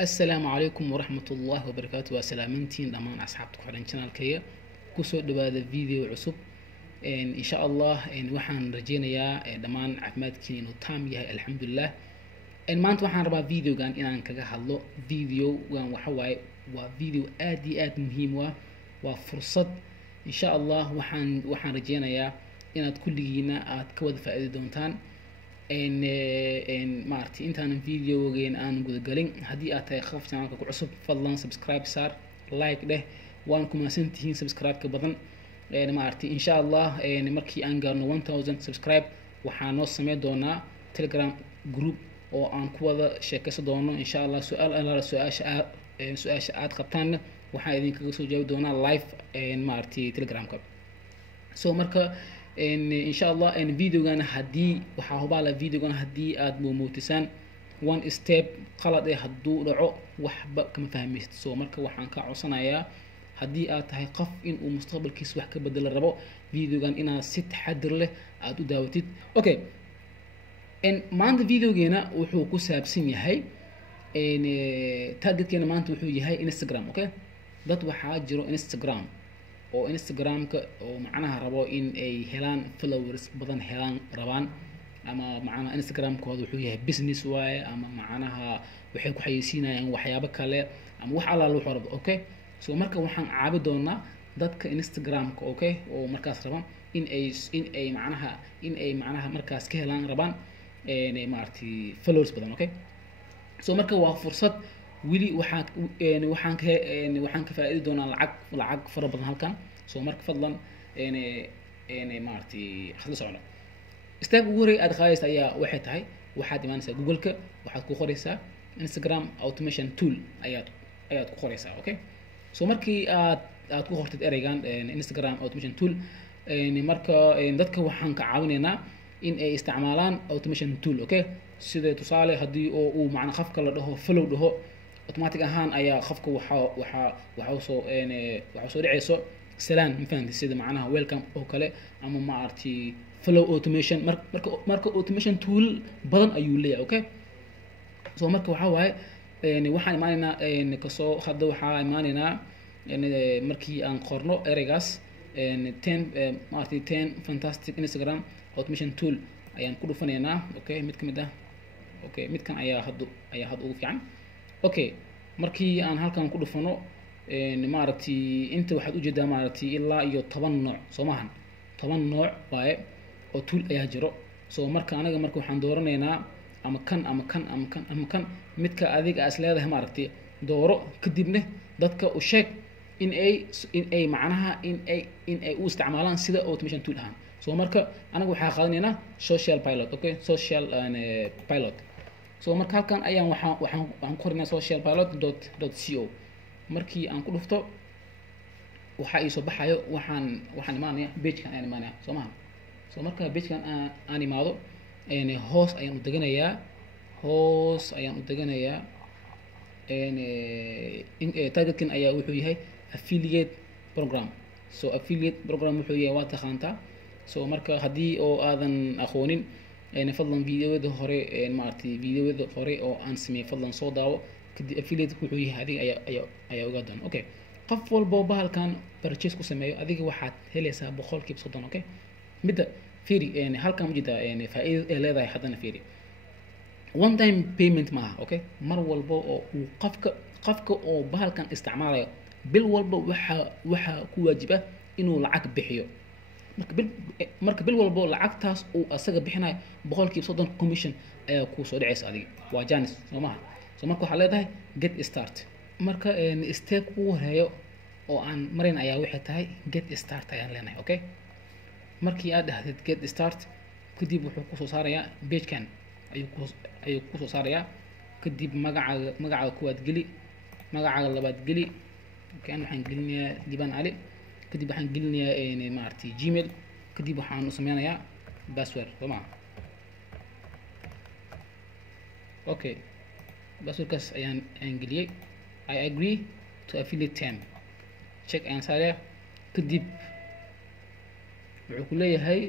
السلام عليكم ورحمة الله وبركاته وسلامتين دمان أصحابتك على القناة كيا كسر دبادة فيديو عصب إن شاء الله إن وحن رجينا يا دمان عفمات كين وتام يا الحمد لله إن ما أنت وحن ربا فيديو كان إن أنا كجهلو فيديو وان وحواي وفيديو آد مهم وفرصة إن شاء الله وحن رجينا يا إن كل جينا أتكود فائدة دونتان إن مارتي أنت أنا فيديو جين أنا قد قالين هدي أتى خف channel كل عصب فضلا سبسكرايب صار لايك ده وانكم أسنتين سبسكرايب كبدن إن مارتي إن شاء الله إن مركي أنقرنا 1000 سبسكرايب وحنوصل سمي دونا تليجرام جروب أو أنكوذا شكل دونا إن شاء الله سؤال أنا سؤال شآت قبطان وحايدين كجسو جاو دونا لايف إن مارتي تليجرام كب سو مركا إن شاء الله إن فيديو جانا هدي وحاهو على فيديو جانا هدي أدمو موتسان one step قلت إيه هدو رعو وحبا كما فهميست سو مركا وحان كعصنا يا هدي هاي قف إن ومستقبل كيس وحكا بدل الربو فيديو جان إنا ست حدر له أدو داوتيد أوكي إن ما عند فيديو جانا وحو كساب سيني هاي إن تارجت كينا ما عند وحو يهاي إنستغرام أوكي دات وحا جرو إنستغرام oo Instagram-ka oo macnaha rabo in ay helaan followers badan helaan rabaan ama macnaha Instagram-kooda wuxuu yahay business waaye ama macnaha waxay ku xayeysiinayaan waxyaabo kale ama wax alla wuxuu rabo okay so marka waxaan caabi doonaa dadka Instagram-ka okay oo markaas rabaan in ay macnaha markaas ka helaan rabaan maartay followers badan okay so marka waa fursad wili waxaan ka faa'iido doonaa lacag fara badan halkan soo marka fadlan maartay xal socno step ugu horeey aad qaadaysa ayaa waxay tahay waxaad imaanaysaa google-ka waxaad ku qoraysaa Instagram automation tool ayaad ku qoraysaa okay soo markii aad ku qortid ereygan Instagram automation tool marka dadka waxaan ka caawinaynaa in ay isticmaalaan automation tool okay sida tusaale hadii uu macna qofka la dhaho follow dhaho automatic ahaan ayaa qofka waxa soo dhicayso salaan mafahanti sida macnaha welcome oo kale ama ma arti flow automation marka automation tool badan ayuu leeyahay okay so marka waxa waaye waxaan imaanaynaa kasoo hadda waxaa imaanaynaa markii aan qorno ereygaas 10 fantastic Instagram automation tool ayaan ku dhufanaynaa okay mid kamid ah okay midkan ayaa hadda ugu fiican okay markii aan halkan ku dhufano maaragtay inta waxaad u jeedaa maaragtay ilaa iyo 10 nooc Soomahan 10 nooc waaye oo tool ayaa jiro soo marka anaga marka waxaan dooranaynaa ama kan midka adiga as leedahay maaragtay dooro kadibna dadka u sheeg in ay macnaha in ay u isticmaalaan sida automation tool ahaan soo marka anaga waxaan qaadanaynaa social pilot okay social pilot so marka halkan ayaan waxaan qorinaa socialpilot.co markii aan ku dhufto waxa ay soo baxayo waxaan imaanaya page-kan aan imaanaya Soomahan so marka page-kan aan imaado hoos ayaan u deganayaa targetkan ayaa wuxuu yahay affiliate program so affiliate program wuxuu yahay waa taqaantaa so marka hadii oo aadan aqoonin fadlan fiidiyoada hore maartay fiidiyoada hore oo aan sameeyay fadlan soo daawo kadib affiliate wuxuu yahay adiga ayaa uga doon okay qof walba bahalkan purchase ku sameeyo adiga waxaad helaysaa 100% okay midda fiiri halkan wajida faa'iido ee leedahay hadana fiiri one time payment ma okay mar walba oo qofka oo bahalkan isticmaalayo bil walba waxa ku waajiba inuu lacag bixiyo marka bil walba lacagtaas uu asaga bixinayo 100% commission ayaa ku soo dhacaysa adiga waa janis Soomaha soo marka waxa leedahay get start marka step ugu horeeyo oo aan marin ayaa waxay tahay get start ayaan leenahay okay markii aad dhahdid get start kadib wuxuu ku soo saarayaa page-kan ayuu ku soo saarayaa kadib magacaaga kuwaad geli magacaaga labaad geli okay waxaan gelinayaa Diban Ali kadib waxaan gelinayaa maartay Gmail kadib waxaan u sameynayaa password Soomaa okay passwordkaas ayaan geliyay I agree to affiliate term check and sare kadib wuxuu ku leeyahay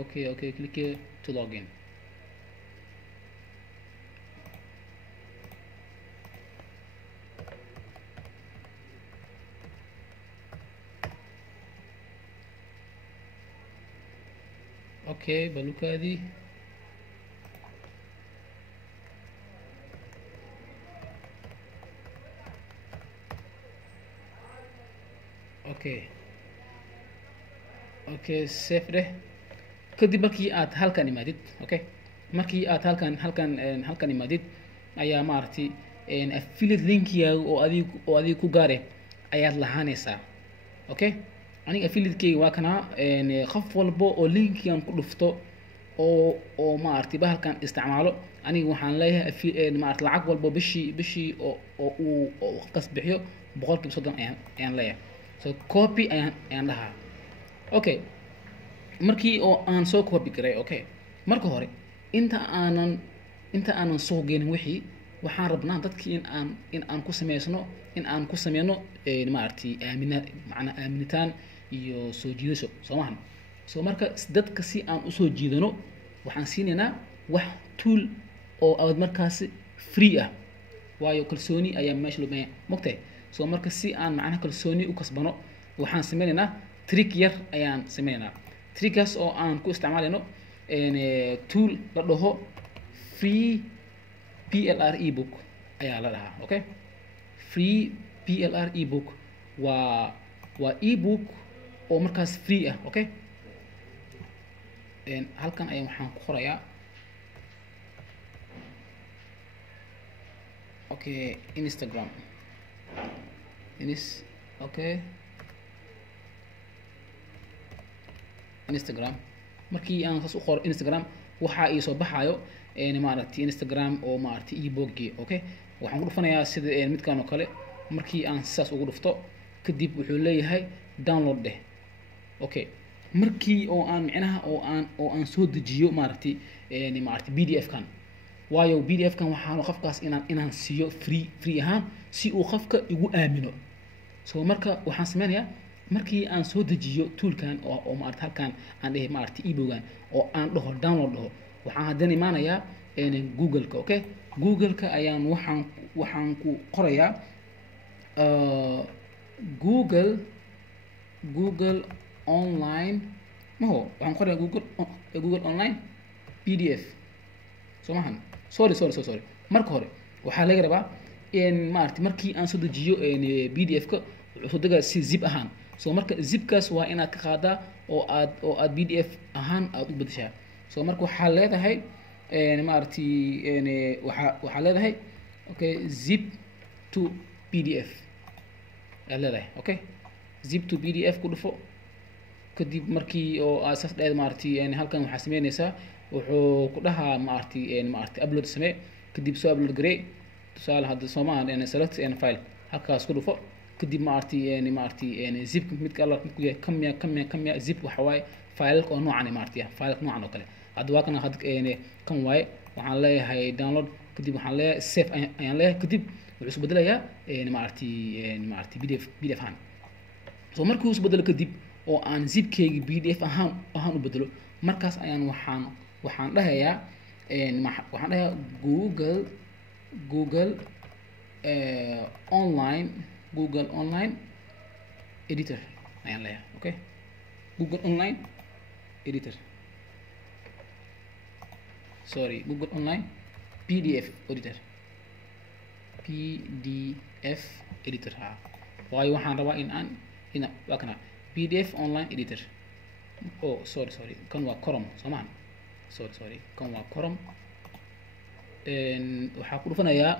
okay click to login okay balukaadii okay save dheh kadib markii aad halkan imaadid okay markii aad halkan imaadid ayaa maaragtay affiliate linkigaaga oo adiga ku gaare ayaad lahaanaysaa okay aniga affiliate-keyga waa kanaa qof walbo oo linkigan ku dhufto oo maaragtay bahalkan isticmaalo aniga waxaan leeyahay maaragtay lacag walbo bishii oo uu qofkaas bixiyo 30% ayaan leeyahay so copy ayaan dhahaa okay markii oo aan soo copy garay okay marka hore inta aanan soo geenin wixii waxaan rabnaa dadkii in aan ku sameeyno maaragtay aaminitaan iyo soo jiidasho soomahan soo marka dadka si aan u soo jiidano waxaan siinaynaa wax tool oo aad markaasi free ah waayo kalsooni ayaa meesha loo baahan mogtay soo marka si aan macnaha kalsooni u kasbano waxaan sameynaynaa trick yar ayaan sameynaynaa trickaas oo aan ku isticmaalayno tool la dhaho free PLR ebook ayaa la dhahaa okay free PLR ebook waa ebook oo markaas free ah okay halkan ayaan waxaan ku qorayaa okay Instagram okay Instagram markii aan saas u qoro Instagram waxa ii soo baxayo maaragtay Instagram oo maaragtay ebook-gii okay waxaan ku dhufanayaa sida midkan oo kale markii aan saas ugu dhufto kadib wuxuu leeyahay download dheh okay markii oo aan micnaha oo aan soo dejiyo maaragtay PDF kan waayo PDF kan waxaan qofkaas inaan siiyo free ahaan si uu qofka igu aamino soo marka waxaan sameynayaa markii aan soo dejiyo toolkan oo maaragtay halkan aan dhahay maaragtay ebook-gan oo aan dhaho download dhaho waxaan haddana imaanayaa Google-ka okay Google-ka ayaan waxaan ku qorayaa Google online waxaan qorayaa Google online PDF soo mahan sorry marka hore waxaa laga rabaa maaragtay markii aan soo dejiyo PDF-ka wuxuu soo degaa si zip ahaan soo marka zipkaas waa inaad ka qaadaa oo aad PDF ahaan aad u bedeshaa soo marka waxaa leedahay maaragtay waxaa leedahay okay zip to PDF aad leedahay okay zip to PDF ku dhufo kadib markii oo aad saas dheed maaragtay halkan waxaa sameynaysaa wuxuu ku dhahaa maaragtay upload samee kadib soo upload garee tusaale hadda Soomaaliya select file halkaas ku dhufo kadib maaragtay zip midka alla midku yahay kamya zip waxa waaye file oo noocan maaragtay file noocan oo kale hadda waa kan kan waaye waxaan leeyahay download kadib waxaan leeyahay save ayaan leeyahay kadib wuxuu isku bedelayaa maaragtay PDF ahaan soo markii uu isku bedelo kadib oo aan zipkeyga PDF ahaan u bedelo markaas ayaan waxaan dhahayaa Google online editor ayaan leeyahay okay Google online editor Google online PDF editor waayo waxaan rabaa in waa kana PDF online editor sorry kan waa Chrome Soomaan sorry kan waa Chrome waxaa ku dhufanayaa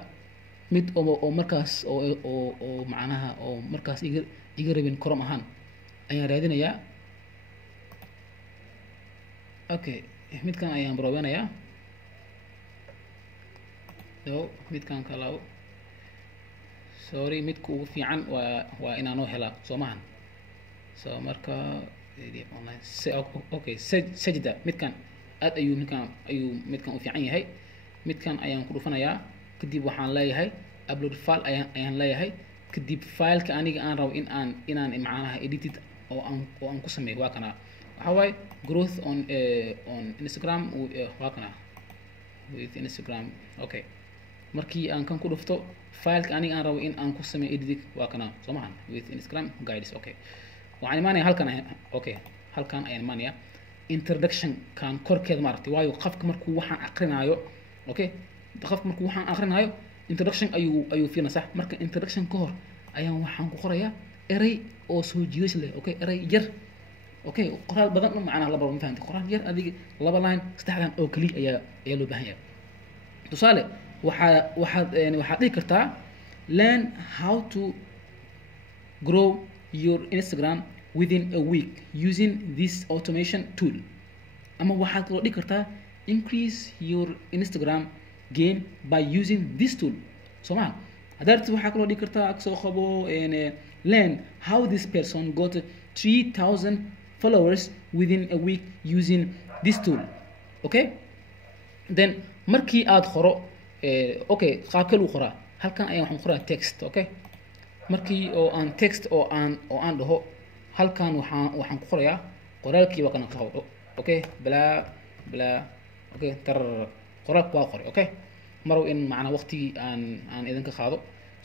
mid oo markaas oo macnaha oo markaas iga rabin Chrome ahaan ayaan raadinayaa okay midkan ayaan baroobenayaa midkan kale sorry midka ugu fiican waa inaanoo helaa Soomahan soo marka PDF online okay sajda midkan aad ayuu midkan u fiican yahay midkan ayaan ku dhufanayaa kadib waxaan leeyahay upload file ayaan leeyahay kadib fileka aniga aan rabo inaan macnaha edited oo aan ku sameeyo waa kana waxa waaye growth on Instagram waa kana with Instagram okay markii aan kan ku dhufto fileka aniga aan rabo in aan ku sameeyo editing waa kana Soomahan with Instagram guides okay waxaan imaanaya halkan okay halkan ayaan imaanaya introduction kan korkeeda maaragtay waayo qofka markuu waxaan aqrinaayo okay qofka markuu waxaan aqrinaayo introduction ayuu fiirna sax marka introduction ka hor ayaan waxaan ku qorayaa eray oo soo jiidasho leh okay eray yar okay qoraal badan macnaha laba ma fahanti qoraal yar adiga laba line saddexdan oo kaliya ayaa loo baahan yahay tusaale waxaad dhihi kartaa learn how to grow your Instagram within a week using this automation tool ama waxaad kaloo dhihi kartaa increase your Instagram gain by using this tool somaa hadarti waxaa kaloo dhihi kartaa soo qabo learn how this person got 3000 followers within a week using this tool okay then markii aad qoro okay qaabkee lagu qoraa halkan ayaan waxaan qoraa text okay markii oo aan text oo aan dhaho halkan waxaan ku qorayaa qoraalkii waa kana qabo okay bla okay qoraalku waa qoray okay marow in macna waqtigii aan idinka qaado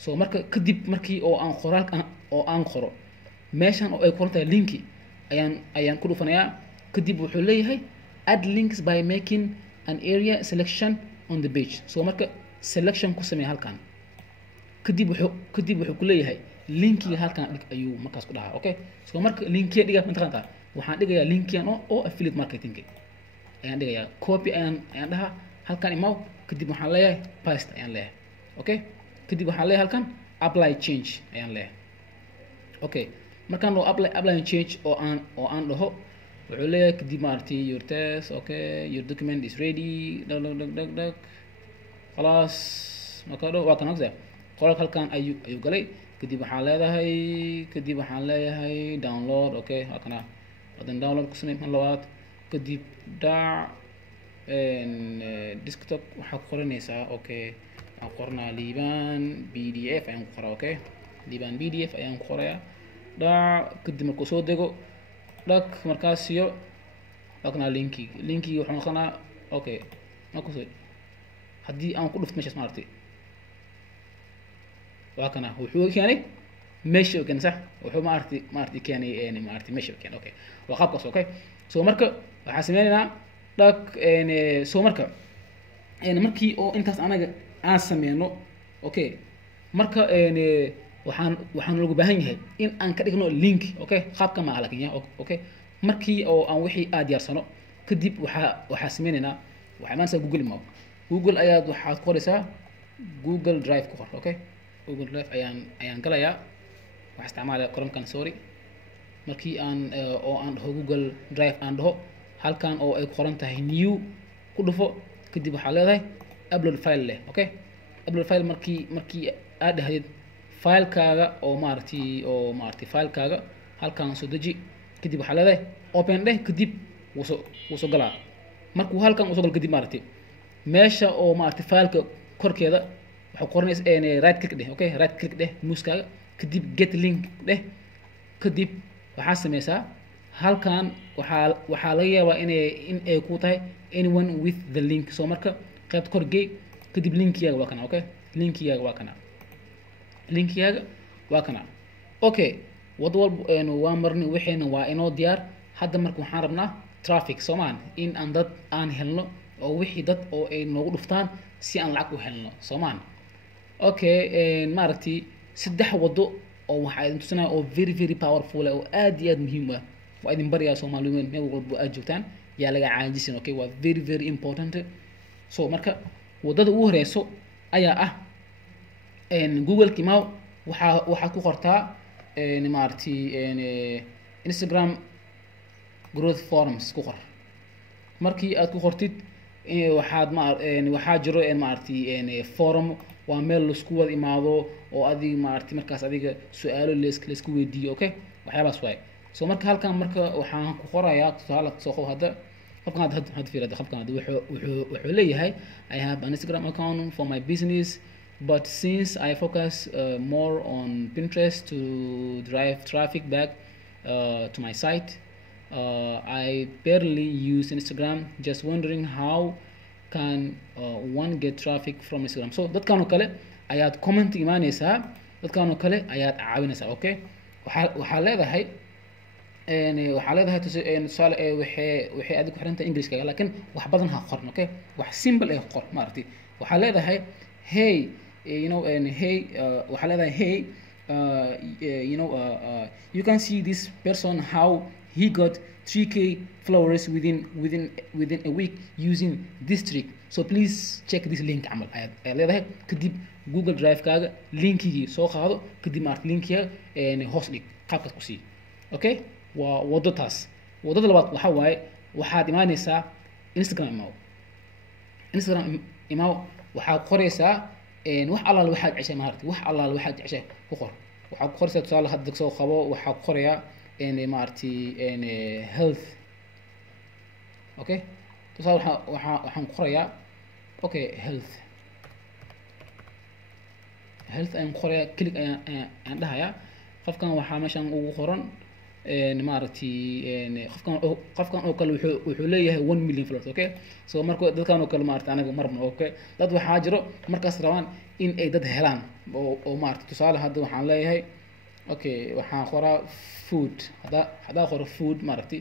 so marka kadib markii oo aan qoraalka oo aan qoro meeshan oo ay qoran tahay linki ayaan ku dhufanayaa kadib wuxuu leeyahay add links by making an area selection on the page so marka selection ku samee halkan kadib wuxuu ku leeyahay linkiga halkan dhig ayuu markaas ku dhahaa okay so marka linkiga dhiga intaqanta waxaan dhigayaa linkigan oo affiliate marketing ayaan dhigayaa copy ayaan dhahaa halkan imaw kadib waxaan leeyahay paste ayaan leeyahay okay kadib waxaan leeyahay halkan apply change ayaan leeyahay okay markaan oo apply change oo aan dhaho wuxuu leeyahay kadib maartay your test okay your document is ready dag خلاص marka waa kan ogtahay qoraalka halkan ayuu galay kadib waxaan leeyahay download okay waa kana wadan download ku samee man labaad kadib desktop waxaa ku qoranaysaa okay aan qornaa liibaan pdf ayaan ku qoraa okay liibaan pdf ayaan ku qorayaa kadib markuu soo dego markaas iyo waa kana linkii wuxuu noqonaa okay markuu haddii aan ku dhufto meeshaas maaragtay waa kana wuxuu keenay meesha keenay sax wuxuu maaragtay keenay maaragtay meesha keenay okay waa qaabkaas okay so marka waxaan sameynaynaa so marka markii oo intaas anaga aan sameyno okay marka waxaan lagu baahan yahay in aan ka dhigno link okay qaabka ma laakiin okay markii oo aan wixii aad yaarsano kadib waxaa sameynaynaa waxaa maanta Google ayaad waxaad qoraysaa Google Drive ku qor okay Google Drive ayaan galayaa waxaan isticmaalaya koronkan sorry markii aan dhaho Google Drive aan dhaho halkan oo ay qoran tahay new ku dhufo kadib waxaa leedahay upload file leh okay upload file markii aad dhahdid filekaaga oo maaragtay filekaaga halkan soo deji kadib waxaa leedahay open dheh kadib wuu soo galaa markuu halkan soo gal kadib maaragtay meesha oo maaragtay fileka korkeeda waxaa qoranaysa right click dheh okay right click dheh muuskaaga kadib get link dheh kadib waxaa sameysaa halkan waxaa laga yaabaa in ay ku tahay anyone with the link so marka qaybta kor geey kadib linkiyaaga waa kana okay linkiyaaga waa kana okay wad walba waa marni waxayna waa inoo diyaar hadda marka waxaan rabnaa traffic soomaan in aan dad aan helno oo wixii dad oo ay noogu dhuftaan si aan lacag u helno soomaan okay maaragtay saddex wado oo waxaa idin tusinaya oo very very powerful oo aad iyo aad muhiim ah waa idin bariyaa Soomaaliyeed meel walba aad joogtaan yaa laga caajisin okay waa very very important so marka wadada ugu horeyso ayaa ah Google Kimao waxaa ku qortaa maaragtay Instagram growth forums ku qor markii aad ku qortid waxaa jiro maaragtay forum waa meel la isku wada imaado oo adiga maaragtay markaas adiga su'aalo la isku weydiiyo okay waxyaabaas waay so marka halkan marka waxaan ku qorayaa tusaale soo qof hadda fiirada qofkan wuxuu leeyahay I have an Instagram account for my business but since I focus more on Pinterest to drive traffic back to my site I barely use Instagram just wondering how can one get traffic from Instagram so dadkan oo kale ayaad comment imaanaysaa dadkan oo kale ayaad caawinaysaa okay waxaa leedahay waxaa leedahay tusaale waxay adigu xiranta Englishka laakiin wax badan ha qoran okay wax simple ah qor maartay waxaa leedahay hey you know hey waxaa leedahay hey you know you can see this person how he got 3k followers within a week using this trick so please check this link camal ay leedahay kadib Google Drive kaaga linkigi soo qaado kadib maartay linkiga hoos dhig qaabkaas ku sii okay waa wado taas wadada labaad waxa waaye waxaad imaanaysaa Instagram waxaad qoraysaa wax allaal waxaad ceshay maartay wax allaal waxaad ceshay ku qor waxaad qoraysaa tusaale hadda soo qabo waxaad qorayaa maartay health okay tusaale waxaan qorayaa okay health ayaan qorayaa click ayaan dhahayaa qofkan waxaa meeshan ugu qoran maartay qofkan oo kale wuxuu leeyahay 1 million followers okay so marka dadkan oo kale maartay anaga marna okay dad waxaa jiro markaas rabaan in ay dad helaan oo maartay tusaale hadda waxaan leeyahay okay waxaan qoraa food hada qoro food maartay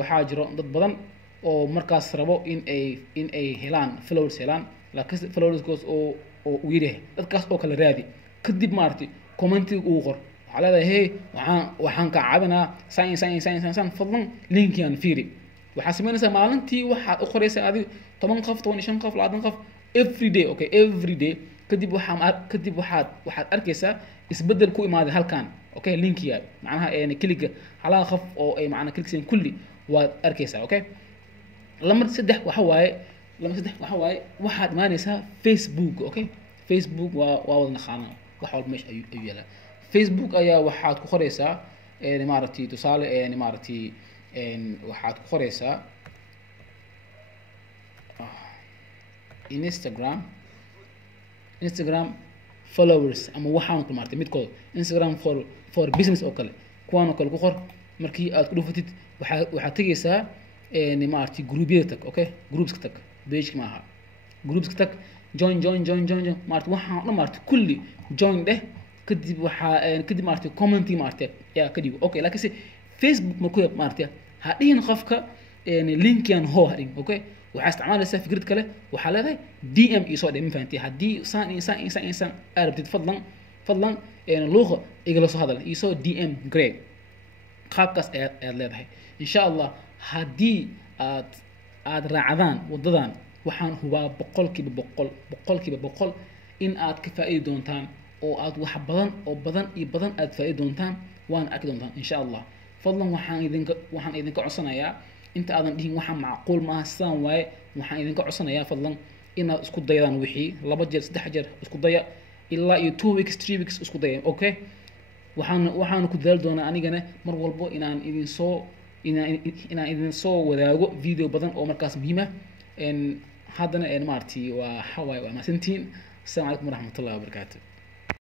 waxaa jiro dad badan oo markaas rabo in ay helaan followers helaan laakiin followers oo u yiraahdo dadkaas oo kale raadi kadib maartay commenting uu qor على هذا هي وحن كعبنا ساين فضلا لينك يعني فيري وحاسبين مثلا مالنتي واحد أخرى هذه طبعا قف طبعا شن قف لعدن قف every day okay every day كدي واحد أركيسة يسبدل كوي ما هذا كان okay لينك يعني معناها يعني كليك على خف أو أي معنى كليك سين كلي وأركيسة okay لما تصدق وحواي واحد ما نسى فيسبوك okay فيسبوك ووضنا خانة وحول مش أيوة Facebook ayaa waxaad ku qoraysaa maartay tusaale maartay waxaad ku qoraysaa Instagram followers ama waxaan ku maartay midkood Instagram for business oo kale kuwaan oo kale ku qor markii aad ku dhufatid waxaad tagaysaa maartay group-yada tag okay groups-ka tag page maaha groups-ka tag join maartay waxaan dhan maartay kulli join dheh kadib maartay commenting maartay yaa kadib okay laakiin Facebook markuu maartay hadhiin qofka linkian ho hadin okay waxa isticmaalaysaa fikrad kale waxa leedahay DM isoo dhigay fahantii hadii saan arabtid fadlan luuqa igala soo hadal isoo DM grade qaabkaas aad leedahay insha Allah hadii aad raacdaan wadadan waxaan hubaa boqolkiiba boqol in aad ka faa'iido doontaan oo aad wax badan aad faa'iido doontaan waan arki doontaan insha Allah fadlan waxaan idinka codsanayaa inta aadan dhihin waxa macquul ma ahsan waaye waxaan idinka codsanayaa fadlan inaad isku daydaan wixii 2 jeer 3 jeer isku daya ilaa iyo 2 weeks 3 weeks isku daya okay waxaan ku dadaal doonaa anigana mar walbo inaan idin soo wadaago video badan oo markaas muhiim ah haddana maartay waa xawaay waa maasantiin. Assalamu alaykum warahmatullahi wabarakatuh.